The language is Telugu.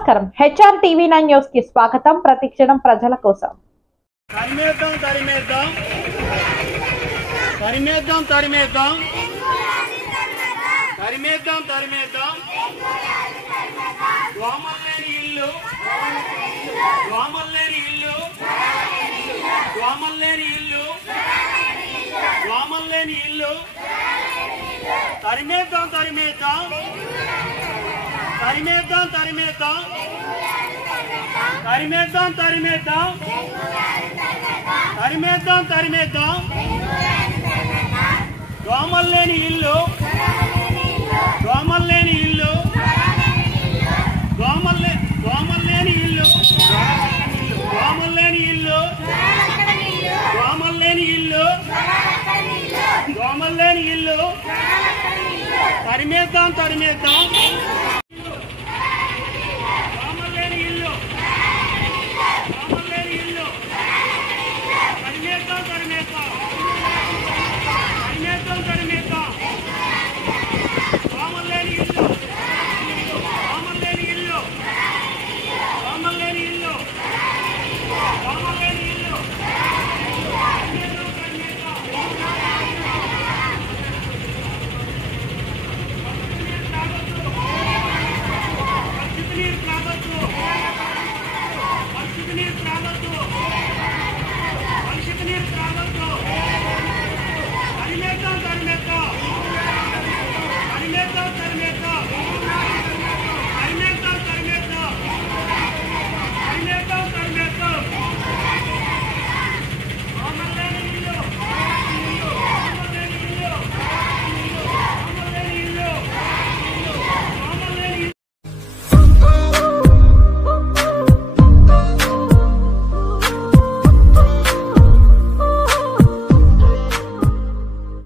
నమస్కారం హెచ్ఆర్ టీవీ9 న్యూస్ కి స్వాగతం. ప్రతిక్షణం ప్రజల కోసం. తరిమేద్దాం తరిమేద్దాం తరిమేద్దాం తరిమేద్దాం తరిమేద్దాం తరిమేద్దాం గ్రామల్లేని ఇల్లు గ్రామల్లేని ఇల్లు గ్రామల్లేని ఇల్లు గ్రామల్లేని ఇల్లు తరిమేద్దాం తరిమేద్దాం తరిమేద్దాం తరిమేద్దాం తరిమేద్దాం తరిమేద్దాం తరిమేద్దాం తరిమేద్దాం దోమల్లేని ఇల్లు దోమల్లేని ఇల్లు దోమల్లేని ఇల్లు దోమల్లేని ఇల్లు దోమల్లేని ఇల్లు దోమల్లేని ఇల్లు తరిమేద్దాం తరిమేద్దాం